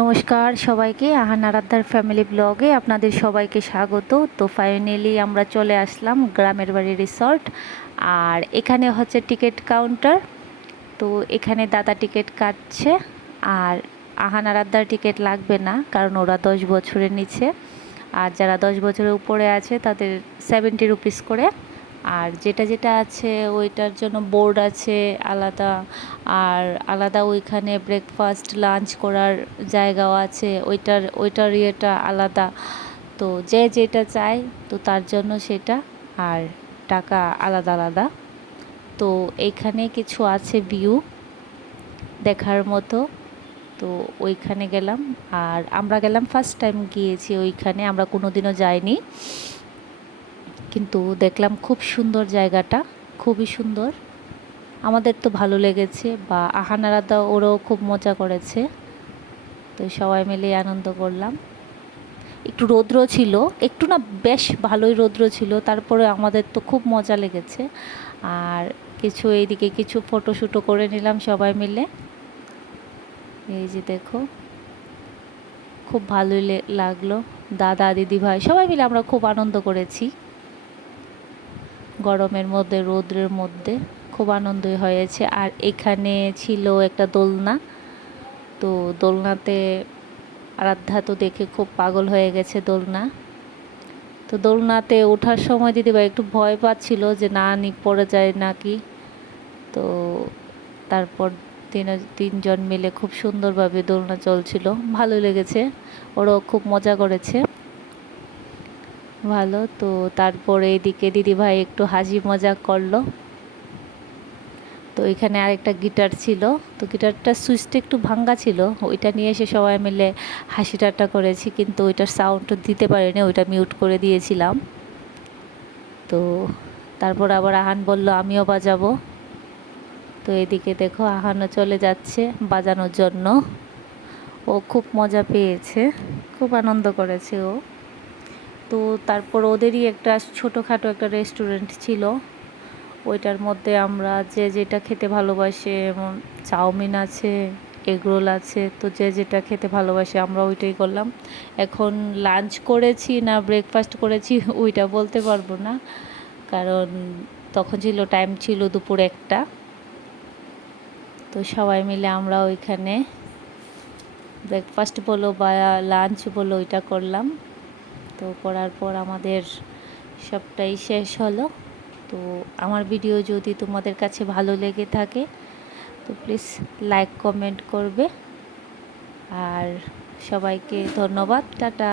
নমস্কার সবাইকে, আহান আরাধ্যার ফ্যামিলি ব্লগে আপনাদের সবাইকে স্বাগত। তো ফাইনালি আমরা চলে আসলাম গ্রামের বাড়ি রিসর্ট। আর এখানে হচ্ছে টিকিট কাউন্টার। তো এখানে দাদা টিকিট কাটছে। আর আহান আরাধ্যার টিকিট লাগবে না, কারণ ওরা 10 বছরের নিচে। আর যারা 10 বছরের উপরে আছে তাদের 70 রুপিস করে। আর যেটা যেটা আছে ওইটার জন্য বোর্ড আছে আলাদা। আর আলাদা ওইখানে ব্রেকফাস্ট লাঞ্চ করার জায়গাও আছে, ওইটার ইয়েটা আলাদা। তো যে যেটা চায় তো তার জন্য সেটা। আর টাকা আলাদা আলাদা। তো এইখানে কিছু আছে ভিউ দেখার মতো। তো ওইখানে গেলাম। আর আমরা গেলাম, ফার্স্ট টাইম গিয়েছি ওইখানে, আমরা কোনো দিনও যাইনি। কিন্তু দেখলাম খুব সুন্দর জায়গাটা, খুবই সুন্দর। আমাদের তো ভালো লেগেছে, বা আহান আরাধ্যা ওরাও খুব মজা করেছে। তো সবাই মিলে আনন্দ করলাম। একটু রৌদ্র ছিল, একটু না বেশ ভালোই রৌদ্র ছিল, তারপরে আমাদের তো খুব মজা লেগেছে। আর কিছু এইদিকে কিছু ফটোশ্যুটও করে নিলাম সবাই মিলে। এই যে দেখো, খুব ভালোই লাগলো। দাদা দিদি ভাই সবাই মিলে আমরা খুব আনন্দ করেছি। গরমের মধ্যে রৌদ্রের মধ্যে খুব আনন্দই হয়েছে। আর এখানে ছিল একটা দোলনা। তো দোলনাতে আরাধ্যা তো দেখে খুব পাগল হয়ে গেছে দোলনা। তো দোলনাতে ওঠার সময় দিদিভাই একটু ভয় পাচ্ছিল যে না পড়ে যায় নাকি। তো তারপর তিনজন মিলে খুব সুন্দরভাবে দোলনা চলছিল, ভালো লেগেছে। ওরাও খুব মজা করেছে, ভালো। তো তারপরে এদিকে দিদিভাই একটু হাসি মজা করলো। তো এখানে আরেকটা গিটার ছিল। তো গিটারটার সুইচটা একটু ভাঙ্গা ছিল, ওইটা নিয়ে এসে সবাই মিলে হাসি ঠাট্টা করেছি, কিন্তু ওইটার সাউন্ড দিতে পারিনি, ওইটা মিউট করে দিয়েছিলাম। তো তারপর আবার আহান বলল আমিও বাজাবো। তো এদিকে দেখো আহানও চলে যাচ্ছে বাজানোর জন্য। ও খুব মজা পেয়েছে, খুব আনন্দ করেছে ও। তো তারপর ওদেরই একটা ছোটোখাটো একটা রেস্টুরেন্ট ছিল, ওইটার মধ্যে আমরা যে যেটা খেতে ভালোবাসে, যেমন চাউমিন আছে, এগরোল আছে। তো যে যেটা খেতে ভালোবাসে আমরা ওইটাই করলাম। এখন লাঞ্চ করেছি না ব্রেকফাস্ট করেছি ওইটা বলতে পারবো না, কারণ তখন টাইম ছিল দুপুর 1টা। তো সবাই মিলে আমরা ওইখানে ব্রেকফাস্ট বলো বা লাঞ্চ বলো ওইটা করলাম। তো করার পর আমাদের সবটাই শেষ হলো। তো আমার ভিডিও যদি তোমাদের কাছে ভালো লেগে থাকে তো প্লিজ লাইক কমেন্ট করবে। আর সবাইকে ধন্যবাদ, টাটা।